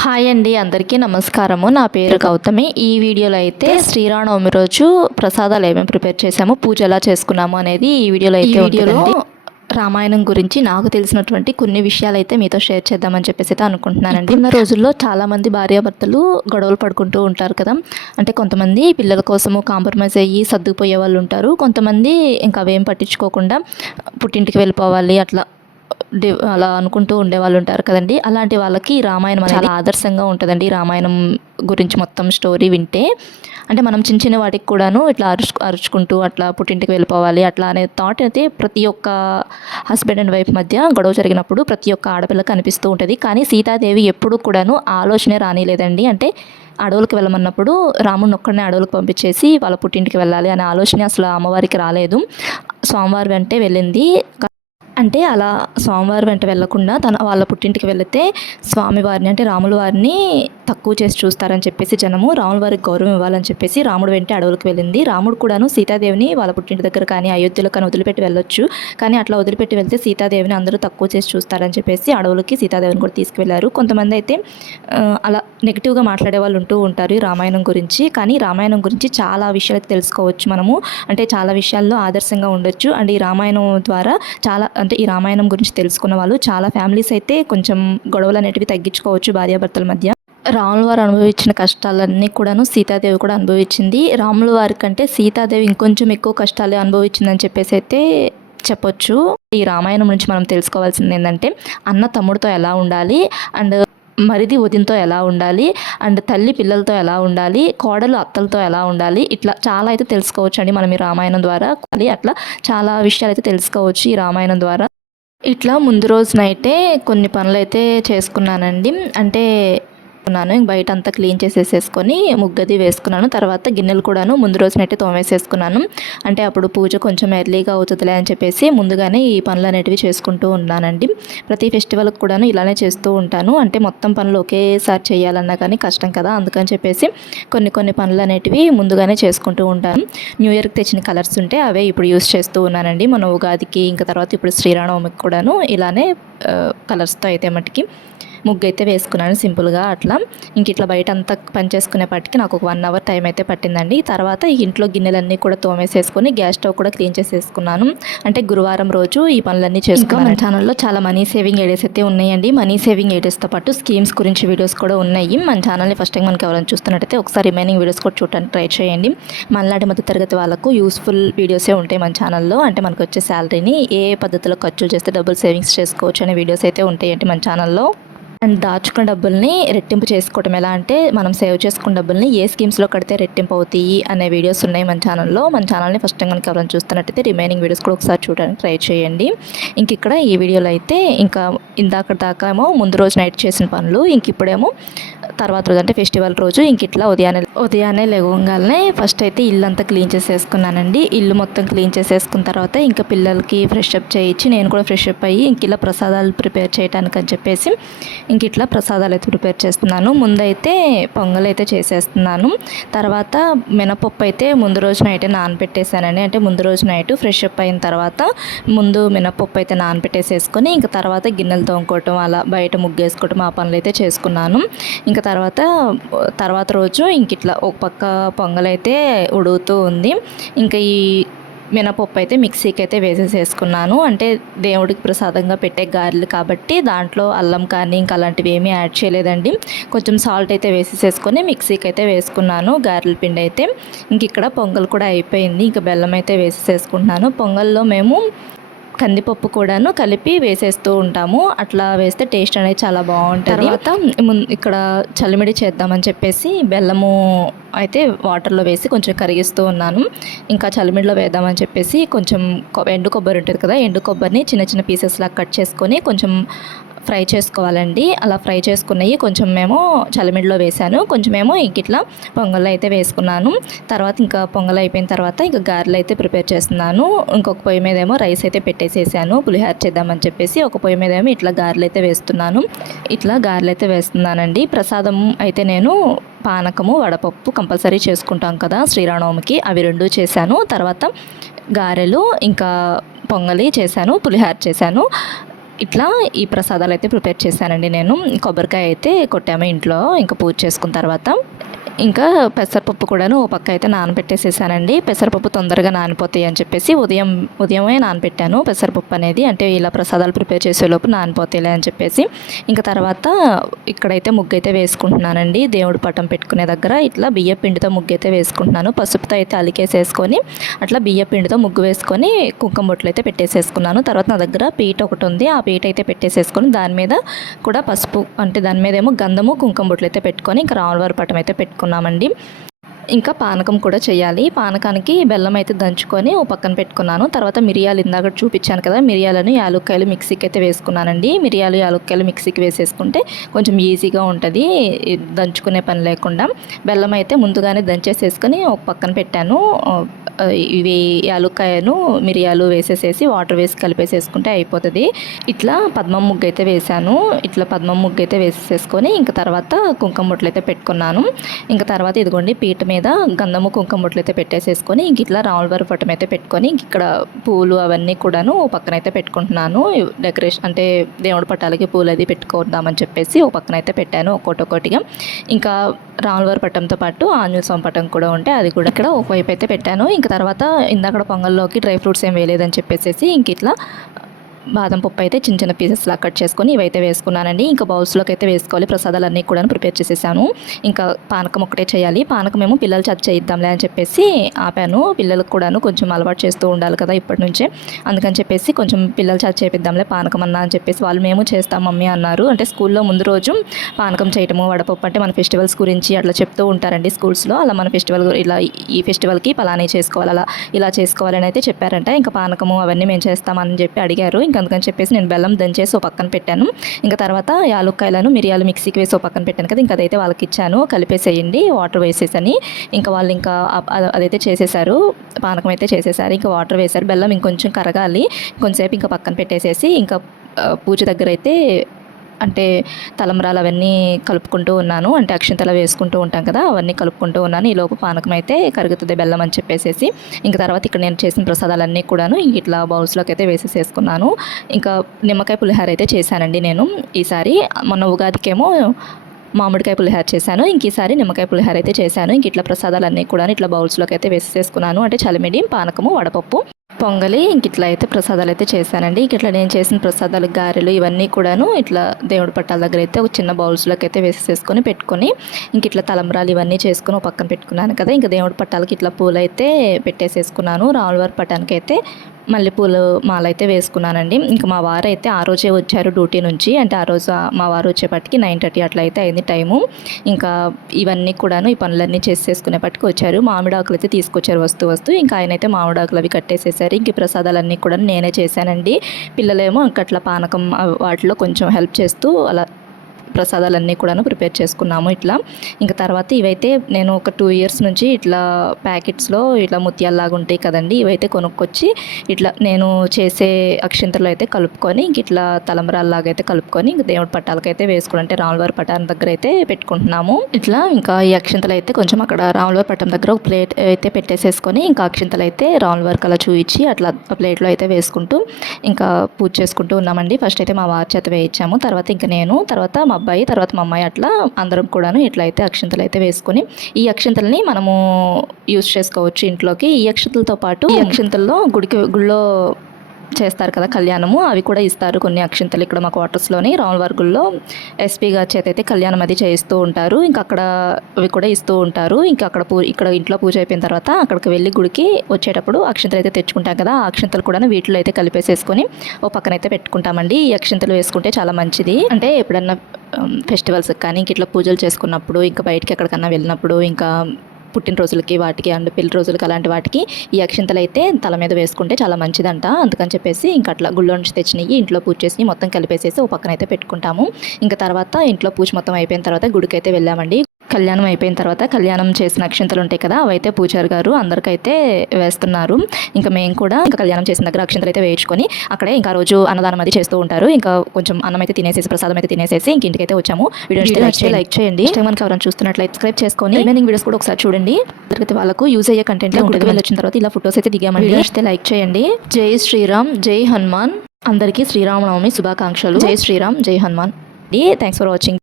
Hi అండి, అందరికీ నమస్కారము. నా పేరు గౌతమి. ఈ వీడియోలో అయితే శ్రీరామనవమి రోజు ప్రసాదాలు ఏమేమి ప్రిపేర్ చేసాము, పూజ ఎలా చేసుకున్నాము అనేది ఈ వీడియోలో అయితే ఉంటుందండి. రామాయణం గురించి నాకు తెలిసినటువంటి కొన్ని విషయాలు అయితే మీతో షేర్ చేద్దామని చెప్పేసి అయితే అనుకుంటున్నానండి. ఉన్న రోజుల్లో చాలామంది భార్యాభర్తలు గొడవలు పడుకుంటూ ఉంటారు కదా. అంటే కొంతమంది పిల్లల కోసము కాంప్రమైజ్ అయ్యి సర్దుకుపోయే వాళ్ళు ఉంటారు. కొంతమంది ఇంకా అవేం పట్టించుకోకుండా పుట్టింటికి వెళ్ళిపోవాలి అలా అనుకుంటూ ఉండేవాళ్ళు ఉంటారు కదండి. అలాంటి వాళ్ళకి రామాయణం చాలా ఆదర్శంగా ఉంటుందండి. రామాయణం గురించి మొత్తం స్టోరీ వింటే అంటే మనం చిన్న చిన్న వాటికి కూడాను ఇట్లా అరుచుకుంటూ అట్లా పుట్టింటికి వెళ్ళిపోవాలి అట్లా అనే థాట్ అయితే ప్రతి ఒక్క హస్బెండ్ అండ్ వైఫ్ మధ్య గొడవ జరిగినప్పుడు ప్రతి ఒక్క ఆడపిల్లకి అనిపిస్తూ ఉంటుంది. కానీ సీతాదేవి ఎప్పుడు కూడాను ఆలోచనే రానిలేదండి. అంటే అడవులకు వెళ్ళమన్నప్పుడు రాముడిని ఒక్కడనే అడవులకు పంపించేసి వాళ్ళ పుట్టింటికి వెళ్ళాలి అనే ఆలోచన అసలు అమ్మవారికి రాలేదు. స్వామివారి వెంటే వెళ్ళింది. అంటే అలా స్వామివారి వెంట వెళ్ళకుండా వాళ్ళ పుట్టింటికి వెళితే స్వామివారిని అంటే రాముల వారిని తక్కువ చేసి చూస్తారని చెప్పేసి జనము రాముల వారికి గౌరవం ఇవ్వాలని చెప్పేసి రాముడు వెంటే అడవులకు వెళ్ళింది. రాముడు కూడాను సీతాదేవిని వాళ్ళ పుట్టింటి దగ్గర కానీ అయోధ్యలో కానీ వదిలిపెట్టి వెళ్ళొచ్చు. కానీ అట్లా వదిలిపెట్టి వెళ్తే సీతాదేవిని అందరూ తక్కువ చేసి చూస్తారని చెప్పేసి అడవులకి సీతాదేవిని కూడా తీసుకువెళ్ళారు. కొంతమంది అయితే అలా నెగిటివ్గా మాట్లాడే వాళ్ళు ఉంటూ ఉంటారు ఈ రామాయణం గురించి. కానీ రామాయణం గురించి చాలా విషయాలు తెలుసుకోవచ్చు మనము. అంటే చాలా విషయాల్లో ఆదర్శంగా ఉండొచ్చు. అండ్ ఈ రామాయణం ద్వారా ఈ రామాయణం గురించి తెలుసుకున్న వాళ్ళు చాలా ఫ్యామిలీస్ అయితే కొంచెం గొడవలు అనేటివి తగ్గించుకోవచ్చు భార్యాభర్తల మధ్య. రాముల వారు అనుభవించిన కష్టాలన్నీ కూడాను సీతాదేవి కూడా అనుభవించింది. రాముల వారి కంటే సీతాదేవి ఇంకొంచెం ఎక్కువ కష్టాలే అనుభవించిందని చెప్పేసి అయితే చెప్పొచ్చు. ఈ రామాయణం నుంచి మనం తెలుసుకోవాల్సింది ఏంటంటే అన్న తమ్ముడితో ఎలా ఉండాలి, అండ్ మరిది వదినతో ఎలా ఉండాలి, అండ్ తల్లి పిల్లలతో ఎలా ఉండాలి, కోడలు అత్తలతో ఎలా ఉండాలి, ఇట్లా చాలా అయితే తెలుసుకోవచ్చు అండి మనం ఈ రామాయణం ద్వారా. అట్లా చాలా విషయాలు అయితే తెలుసుకోవచ్చు ఈ రామాయణం ద్వారా. ఇట్లా ముందు రోజు నైటే కొన్ని పనులు అయితే చేసుకున్నానండి. అంటే బయట అంతా క్లీన్ చేసేసుకొని ముగ్గది వేసుకున్నాను. తర్వాత గిన్నెలు కూడాను ముందు రోజునైతే తోమేసేసుకున్నాను. అంటే అప్పుడు పూజ కొంచెం ఎర్లీగా అవుతుందిలే అని చెప్పేసి ముందుగానే ఈ పనులు అనేటివి చేసుకుంటూ ఉన్నానండి. ప్రతి ఫెస్టివల్కి కూడాను ఇలానే చేస్తూ ఉంటాను. అంటే మొత్తం పనులు ఒకేసారి చేయాలన్నా కానీ కష్టం కదా, అందుకని చెప్పేసి కొన్ని పనులు అనేటివి ముందుగానే చేసుకుంటూ ఉంటాను. న్యూ ఇయర్కి తెచ్చిన కలర్స్ ఉంటే అవే ఇప్పుడు యూస్ చేస్తూ ఉన్నానండి. మన ఉగాదికి ఇంకా తర్వాత ఇప్పుడు శ్రీరామనవమికి కూడాను ఇలానే కలర్స్తో అయితే మటుకి ముగ్గు అయితే వేసుకున్నాను సింపుల్గా. అట్లా ఇట్లా బయట అంతా పని చేసుకునేపటికి నాకు ఒక 1 అవర్ టైం అయితే పట్టిందండి. తర్వాత ఇంట్లో గిన్నెలన్నీ కూడా తోమేసేసుకొని గ్యాస్ స్టవ్ కూడా క్లీన్ చేసేసుకున్నాను. అంటే గురువారం రోజు ఈ పనులన్నీ చేసుకున్నాను. మన ఛానల్లో చాలా మనీ సేవింగ్ ఐడియాస్ అయితే ఉన్నాయండి. మనీ సేవింగ్ ఐడియాస్తో పాటు స్కీమ్స్ గురించి వీడియోస్ కూడా ఉన్నాయి. మన ఛానల్ని ఫస్ట్ టైం మనకి ఎవరైనా చూస్తున్నట్టయితే ఒకసారి రిమైనింగ్ వీడియోస్ కూడా చూడడానికి ట్రై చేయండి. మనలాంటి మధ్య తరగతి వాళ్ళకు యూస్ఫుల్ వీడియోసే ఉంటాయి మన ఛానల్లో. అంటే మనకు వచ్చే శాలరీని ఏ పద్ధతిలో ఖర్చు చేస్తే డబుల్ సేవింగ్స్ చేసుకోవచ్చు అనే వీడియోస్ అయితే ఉంటాయండి మన ఛానల్లో. అండ్ దాచుకున్న డబ్బుల్ని రెట్టింపు చేసుకోవటం ఎలా అంటే మనం సేవ్ చేసుకున్న డబ్బుల్ని ఏ స్కీమ్స్లో కడితే రెట్టింపు అవుతాయి అనే వీడియోస్ ఉన్నాయి మన ఛానల్లో. మన ఛానల్ని ఫస్ట్ టైం కనుక ఎవరైనా చూస్తున్నట్టయితే రిమైనింగ్ వీడియోస్ కూడా ఒకసారి చూడడానికి ట్రై చేయండి. ఇక్కడ ఈ వీడియోలో అయితే ఇంకా ఇందాక దాకా ఏమో ముందు రోజు నైట్ చేసిన పనులు, ఇప్పుడేమో తర్వాత రోజు అంటే ఫెస్టివల్ రోజు ఇట్లా ఉదయాన్నే లేవగానే ఫస్ట్ అయితే ఇల్లు అంతా క్లీన్ చేసేసుకున్నానండి. ఇల్లు మొత్తం క్లీన్ చేసేసుకున్న తర్వాత ఇంకా పిల్లలకి ఫ్రెష్ అప్ చేయించి నేను కూడా ఫ్రెష్ అప్ అయ్యి ఇలా ప్రసాదాలు ప్రిపేర్ చేయడానికి అని చెప్పేసి ఇట్లా ప్రసాదాలు అయితే ప్రిపేర్ చేస్తున్నాను. ముందైతే పొంగల్ అయితే చేసేస్తున్నాను. తర్వాత మినపప్పు అయితే ముందు రోజు నైటే నానబెట్టేసానండి. అంటే ముందు రోజు నైట్ ఫ్రెష్ అప్ అయిన తర్వాత ముందు మినపప్పు అయితే నానబెట్టేసేసుకొని ఇంకా తర్వాత గిన్నెలు తోముకోవటం అలా బయట ముగ్గేసుకోవటం ఆ పనులు అయితే చేసుకున్నాను. ఇంకా తర్వాత రోజు ఇట్లా ఒక పక్క పొంగల్ అయితే ఉడుగుతూ ఉంది. ఇంకా ఈ మినపప్పు అయితే మిక్సీకి అయితే వేసేసుకున్నాను. అంటే దేవుడికి ప్రసాదంగా పెట్టే గారెలు కాబట్టి దాంట్లో అల్లం కానీ ఇంకా అలాంటివి ఏమీ యాడ్ చేయలేదండి. కొంచెం సాల్ట్ అయితే వేసేసుకొని మిక్సీకి అయితే వేసుకున్నాను గారెల పిండి అయితే. ఇక్కడ పొంగల్ కూడా అయిపోయింది. ఇంకా బెల్లం అయితే వేసేసుకుంటున్నాను. పొంగల్లో మేము కందిపప్పు కూడాను కలిపి వేసేస్తూ ఉంటాము. అట్లా వేస్తే టేస్ట్ అనేది చాలా బాగుంటుంది. తర్వాత ఇక్కడ చలిమిడి చేద్దామని చెప్పేసి బెల్లము అయితే వాటర్లో వేసి కొంచెం కరిగిస్తూ ఉన్నాను. ఇంకా చలిమిడిలో వేద్దామని చెప్పేసి కొంచెం ఎండు కొబ్బరి ఉంటుంది కదా, ఎండు కొబ్బరిని చిన్న చిన్న పీసెస్లా కట్ చేసుకొని కొంచెం ఫ్రై చేసుకోవాలండి. అలా ఫ్రై చేసుకున్నవి కొంచెం మేము చలిమిడిలో వేసాను, కొంచెమేమో ఇట్లా పొంగల్ అయితే వేసుకున్నాను. తర్వాత ఇంకా పొంగల్ అయిపోయిన తర్వాత ఇంకా గారెలు అయితే ప్రిపేర్ చేస్తున్నాను. ఇంకొక పొయ్యి మీద ఏమో రైస్ అయితే పెట్టేసేసాను పులిహార చేద్దామని చెప్పేసి. ఒక పొయ్యి మీద ఏమో ఇట్లా గారెలు అయితే వేస్తున్నాను. ఇట్లా గారెలు అయితే వేస్తున్నానండి. ప్రసాదం అయితే నేను పానకము వడపప్పు కంపల్సరీ చేసుకుంటాం కదా శ్రీరామనవమికి, అవి 2 చేశాను. తర్వాత గారెలు ఇంకా పొంగలి చేశాను, పులిహార చేశాను. ఇట్లా ఈ ప్రసాదాలు అయితే ప్రిపేర్ చేశానండి నేను. కొబ్బరికాయ అయితే కొట్టాము ఇంట్లో, ఇంకా పూజ చేసుకున్న తర్వాత. ఇంకా పెసరపప్పు కూడాను ఓ పక్క అయితే నానబెట్టేసేసానండి. పెసరపప్పు తొందరగా నానిపోతాయి అని చెప్పేసి ఉదయమే నానబెట్టాను పెసరపప్పు అనేది. అంటే ఇలా ప్రసాదాలు ప్రిపేర్ చేసేలోపు నానిపోతాయిలే అని చెప్పేసి. ఇంకా తర్వాత ఇక్కడైతే ముగ్గు అయితే వేసుకుంటున్నానండి. దేవుడు పటం పెట్టుకునే దగ్గర ఇట్లా బియ్య పిండితో ముగ్గు అయితే వేసుకుంటున్నాను. పసుపుతో అయితే అలికేసేసుకొని అట్లా బియ్య పిండితో ముగ్గు వేసుకొని కుంకుమ బొట్లు అయితే పెట్టేసేసుకున్నాను. తర్వాత నా దగ్గర పీట ఒకటి ఉంది, ఆ పీట అయితే పెట్టేసేసుకొని దాని మీద కూడా పసుపు, అంటే దాని మీద ఏమో గంధము కుంకుమ బొట్లు అయితే పెట్టుకొని ఇంకా రాములవారి పటం అయితే పెట్టుకున్నామండి. ఇంకా పానకం కూడా చేయాలి. పానకానికి బెల్లం అయితే దంచుకొని ఓ పక్కన పెట్టుకున్నాను. తర్వాత మిరియాలు ఇందాక చూపించాను కదా, మిరియాలను యాలుక్కాయలు మిక్సీకి అయితే వేసుకున్నానండి. మిరియాలు యాలుక్కాయలు మిక్సీకి వేసేసుకుంటే కొంచెం ఈజీగా ఉంటుంది, దంచుకునే పని లేకుండా. బెల్లం అయితే ముందుగానే దంచేసేసుకొని ఒక పక్కన పెట్టాను. ఇవి యాలుక్కాయను మిరియాలు వేసేసేసి వాటర్ వేసి కలిపేసేసుకుంటే అయిపోతుంది. ఇట్లా పద్మం ముగ్గు అయితే వేసాను. ఇట్లా పద్మం ముగ్గు అయితే వేసేసుకొని ఇంకా తర్వాత కుంకుమ బొట్లు అయితే పెట్టుకున్నాను. ఇంకా తర్వాత ఇదిగోండి పీట మీద గంధము కుంకుమ బొట్లు అయితే పెట్టేసేసుకొని ఇంక ఇట్లా రాములవారి పటం అయితే పెట్టుకొని ఇంక ఇక్కడ పూలు అవన్నీ కూడాను పక్కన అయితే పెట్టుకుంటున్నాను. డెకరేషన్ అంటే దేవుడి పటాలకి పూలు అది పెట్టుకుందామని చెప్పేసి ఒక పక్కన అయితే పెట్టాను ఒక్కొక్కటిగా. ఇంకా రాములవారి పటంతో పాటు ఆంజనేయ స్వామి పటం కూడా ఉంటే అది కూడా ఇక్కడ ఒకవైపు అయితే పెట్టాను. ఇంకా తర్వాత ఇందాక పొంగల్లోకి డ్రై ఫ్రూట్స్ ఏం వేయలేదని చెప్పేసి ఇంక ఇట్లా బాదం పప్పు అయితే చిన్న చిన్న పీసెస్లా కట్ చేసుకొని ఇవైతే వేసుకున్నానండి. ఇంకా బౌల్స్లోకి అయితే వేసుకోవాలి. ప్రసాదాలన్నీ కూడా ప్రిపేర్ చేసేసాను. ఇంకా పానకం ఒకటే చేయాలి. పానకం ఏమో పిల్లలు చర్చ చేయిద్దాంలే అని చెప్పేసి ఆపాను. పిల్లలకు కూడాను కొంచెం అలవాటు చేస్తూ ఉండాలి కదా ఇప్పటి నుంచే, అందుకని చెప్పేసి కొంచెం పిల్లలు చర్చ చేయిద్దాంలే పానకం అన్నా అని చెప్పేసి వాళ్ళు మేము చేస్తాం మమ్మీ అన్నారు. అంటే స్కూల్లో ముందు రోజు పానకం చేయటము, వడపప్పు అంటే మన ఫెస్టివల్స్ గురించి అట్లా చెప్తూ ఉంటారండి స్కూల్స్లో. అలా మన ఫెస్టివల్ ఇలా ఈ ఫెస్టివల్కి పలానే చేసుకోవాలి, అలా ఇలా చేసుకోవాలని అయితే చెప్పారంట. ఇంకా పానకము అవన్నీ మేము చేస్తామని చెప్పి అడిగారు. అందుకని చెప్పేసి నేను బెల్లం దంచేసి ఓ పక్కన పెట్టాను. ఇంకా తర్వాత యాలుక్కాయలను మిరియాలు మిక్సీకి వేసి ఓ పక్కన పెట్టాను కదా, ఇంకా అదైతే వాళ్ళకి ఇచ్చాను. కలిపేసేయండి వాటర్ వేసేసని. ఇంకా వాళ్ళు ఇంకా అదైతే చేసేసారు, పానకం అయితే చేసేసారు. ఇంకా వాటర్ వేశారు, బెల్లం ఇంకొంచెం కరగాలి, కొంచెంసేపు ఇంకా పక్కన పెట్టేసేసి ఇంకా పూజ దగ్గర అయితే అంటే తలంబ్రాలు అవన్నీ కలుపుకుంటూ ఉన్నాను. అంటే అక్షింతలు వేసుకుంటూ ఉంటాం కదా, అవన్నీ కలుపుకుంటూ ఉన్నాను. ఈ లోపు పానకం అయితే కరుగుతుంది బెల్లం అని చెప్పేసి. ఇంకా తర్వాత ఇక్కడ నేను చేసిన ప్రసాదాలన్నీ కూడాను ఇట్లా బౌల్స్లోకి అయితే వేసేసుకున్నాను. ఇంకా నిమ్మకాయ పులిహోర అయితే చేశానండి నేను ఈసారి. మొన్న ఉగాదికేమో మామిడికాయ పులిహోర చేశాను, ఇంక ఈసారి నిమ్మకాయ పులిహోర అయితే చేశాను. ఇంక ఇట్లా ప్రసాదాలన్నీ కూడా ఇట్లా బౌల్స్లోకి అయితే వేసేసుకున్నాను. అంటే చలిమిడి, పానకము, వడపప్పు, పొంగలి, ఇంక ఇట్లా అయితే ప్రసాదాలు అయితే చేశానండి. ఇంక ఇట్లా నేను చేసిన ప్రసాదాలు గారెలు ఇవన్నీ కూడాను ఇట్లా దేవుడి పట్టాల దగ్గర అయితే ఒక చిన్న బౌల్స్లోకి అయితే వేసేసుకొని పెట్టుకొని ఇంక ఇట్లా తలంబ్రాలు ఇవన్నీ చేసుకొని ఒక పక్కన పెట్టుకున్నాను కదా. ఇంకా దేవుడి పట్టాలకి ఇట్లా పూలు అయితే పెట్టేసేసుకున్నాను. రాములవారి పట్టానికి అయితే మల్లెపూలు మాల అయితే వేసుకున్నానండి. ఇంకా మా వారు అయితే ఆ రోజే వచ్చారు డ్యూటీ నుంచి. అంటే ఆ రోజు మా వారు వచ్చేపటికి 9:30 అట్లా అయితే అయింది టైము. ఇంకా ఇవన్నీ కూడాను ఈ పనులన్నీ చేసేసుకునేపటికి వచ్చారు. మామిడాకులు అయితే తీసుకొచ్చారు వస్తూ ఇంకా ఆయన అయితే మామిడాకులు అవి కట్టేసేసారు. ఇంక ప్రసాదాలన్నీ కూడా నేనే చేశానండి. పిల్లలేమో అట్లా పానకం వాటిలో కొంచెం హెల్ప్ చేస్తూ అలా ప్రసాదాలన్నీ కూడాను ప్రిపేర్ చేసుకున్నాము ఇట్లా. ఇంకా తర్వాత ఇవైతే నేను ఒక 2 years నుంచి ఇట్లా ప్యాకెట్స్లో ఇట్లా ముత్యాల్లాగా ఉంటాయి కదండి, ఇవైతే కొనుక్కొచ్చి ఇట్లా నేను చేసే అక్షింతలు అయితే కలుపుకొని ఇంక ఇట్లా తలంబ్రాల్లాగా అయితే కలుపుకొని ఇంక దేవుడి పట్టాలకైతే వేసుకుని అంటే రాములవారి పట్టాల దగ్గర అయితే పెట్టుకుంటున్నాము. ఇట్లా ఇంకా ఈ అక్షింతలు అయితే కొంచెం అక్కడ రాములవారి పట్టం దగ్గర ఒక ప్లేట్ అయితే పెట్టేసేసుకొని ఇంకా అక్షింతలు అయితే రాములవారికి అలా చూయించి అట్లా ప్లేట్లో అయితే వేసుకుంటూ ఇంకా పూజ చేసుకుంటూ ఉన్నామండి. ఫస్ట్ అయితే మా వారి చేత వేయించాము, తర్వాత ఇంకా నేను, తర్వాత మా అబ్బాయి, తర్వాత మా అమ్మాయి, అట్లా అందరం కూడాను ఇట్లా అయితే అక్షింతలు అయితే వేసుకొని ఈ అక్షింతలని మనము యూజ్ చేసుకోవచ్చు ఇంట్లోకి. ఈ అక్షింతలతో పాటు ఈ అక్షింతల్లో గుడిలో చేస్తారు కదా కళ్యాణము, అవి కూడా ఇస్తారు కొన్ని అక్షింతలు. ఇక్కడ మా క్వార్టర్స్లోని రాములవారి గుడిలో ఎస్పీ గారి చేత అయితే కళ్యాణం అది చేయిస్తూ ఉంటారు. ఇంకా అక్కడ అవి కూడా ఇస్తూ ఉంటారు. ఇంకా అక్కడ ఇక్కడ ఇంట్లో పూజ అయిపోయిన తర్వాత అక్కడికి వెళ్ళి గుడికి వచ్చేటప్పుడు అక్షింతలు అయితే తెచ్చుకుంటాం కదా, ఆ అక్షింతలు కూడా వీటిలో అయితే కలిపేసేసుకొని ఓ పక్కన అయితే పెట్టుకుంటామండి. ఈ అక్షింతలు వేసుకుంటే చాలా మంచిది. అంటే ఎప్పుడన్నా ఫెస్టివల్స్కి కానీ ఇంక ఇట్లా పూజలు చేసుకున్నప్పుడు, ఇంకా బయటికి ఎక్కడికన్నా వెళ్ళినప్పుడు, ఇంకా పుట్టినరోజులకి వాటికి అండ్ పెళ్లి రోజులకి అలాంటి వాటికి ఈ అక్షింతలు అయితే తల మీద వేసుకుంటే చాలా మంచిదంట. అందుకని చెప్పేసి ఇంకా అట్లా గుళ్ళో నుంచి తెచ్చినవి ఇంట్లో పూజ చేసి మొత్తం కలిపేసేసి ఓ పక్కన అయితే పెట్టుకుంటాము. ఇంకా తర్వాత ఇంట్లో పూజ మొత్తం అయిపోయిన తర్వాత గుడికి అయితే వెళ్ళామండి. కళ్యాణం అయిపోయిన తర్వాత కళ్యాణం చేసిన అక్షంతలు ఉంటాయి కదా, అవైతే పూజారి గారు అందరికైతే వేస్తున్నారు. ఇంకా మేము కూడా ఇంకా కళ్యాణం చేసిన దగ్గర అక్షంతలు అయితే వేయించుకొని అక్కడే ఇంకా రోజు అన్నదానం అది చేస్తూ ఉంటారు. ఇంకా కొంచెం అన్నం అయితే తినేసేసి ప్రసాదం అయితే తినేసేసి ఇంక ఇంటికైతే వచ్చాము. వీడియో లైక్ చేయండి. మనకి ఎవరైనా చూస్తున్నట్లయితే సబ్స్క్రైబ్ చేసుకొని రిమైనింగ్ వీడియోస్ కూడా ఒకసారి చూడండి. తర్వాత వాళ్ళకు యూజ్ అయ్యే కంటెంట్ ఉంటుంది. వచ్చిన తర్వాత ఇలా ఫొటోస్ అయితే దిగామండి. అయితే లైక్ చేయండి. జై శ్రీరామ్, జై హనుమాన్. అందరికీ శ్రీరామనవమి శుభాకాంక్షలు. జై శ్రీరామ్, జై హనుమాన్. Thanks for watching.